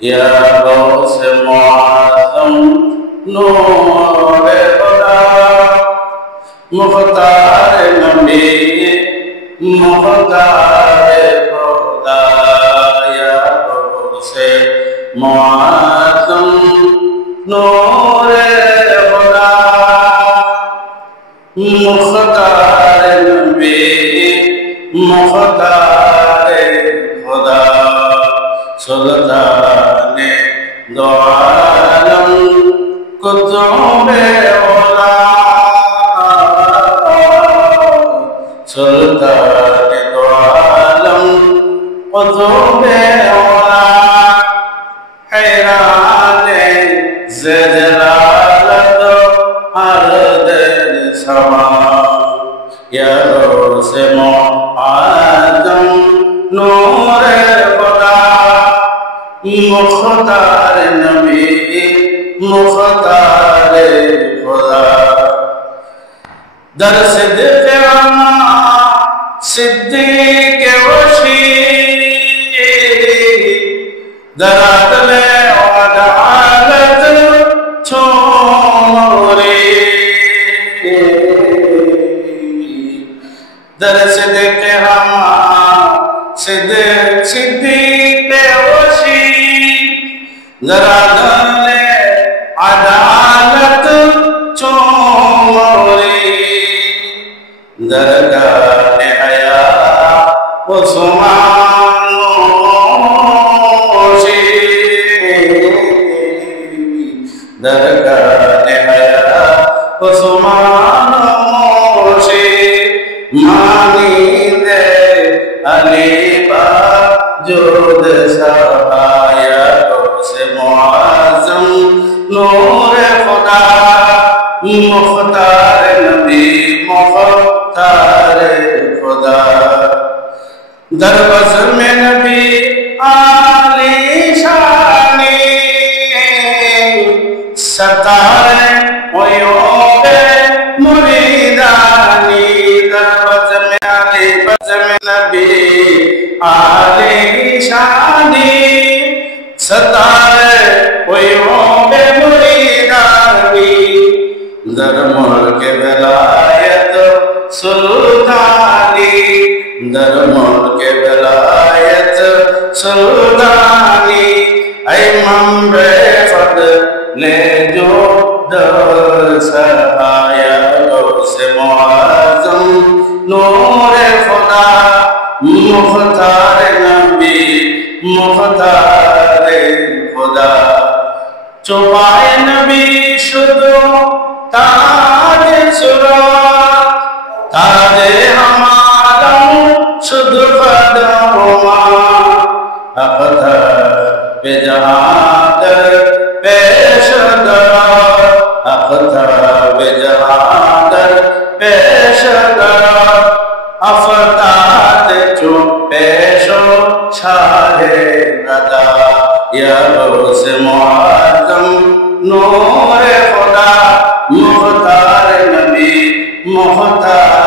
या गौस मुआज़्ज़म नूरे खुदा मुख्तार नबी मुख्तार खुदा या गौस मुआज़्ज़म नूरे खुदा मुख्तार नबी मुख्तार खुदा सुल्ताने दो आलम कुतुबे औला सुल्ताने दो आलम कुतुबे औला हैराने ज़लालत अर्द समा या गौस मुआज़्ज़म नूरे खुदा मुख्तार नबी मुख्तार खुदा दर सिद्दीक़ सिद्दीक़ वशी दर अदल और अदालत छोरे दर सिद्दीक़ सिद्दीक़ वशी जरा दले अदालत छोरे दरगाह हया उस्मानोशी दरगाह हया उस्मानोशी मानी दे अलीबा जोद सहाया से मुआज़्ज़म नूरे खुदा मुख्तार नबी मुख्तार खुदा दरबज़ में नबी आली शानी सतारे ओयोबे मुरीदानी दरबज़ में आली बज़ में नबी आली शानी सतारे ओयोबे मुरीदानी दर मुल्क विलायत सुल्तानी दर मुल्क विलायत सुल्तानी ऐ मंबे फज़ले जो दर सहाया गौस मुआज़्ज़म नूरे खुदा मुख्तार नबी मुख्तार खुदा चुपाए नबी शुदो ताज सुरात ताजे हमारा शुद्ध कदमा अक़दा बेजहादर पेशदर अक़दा बेजहादर पेशदर अफ़ताद चो पेशो छाहे रदा या गौस मुआज़्ज़म नूरे खुदा मुख्तार नबी मुख्तार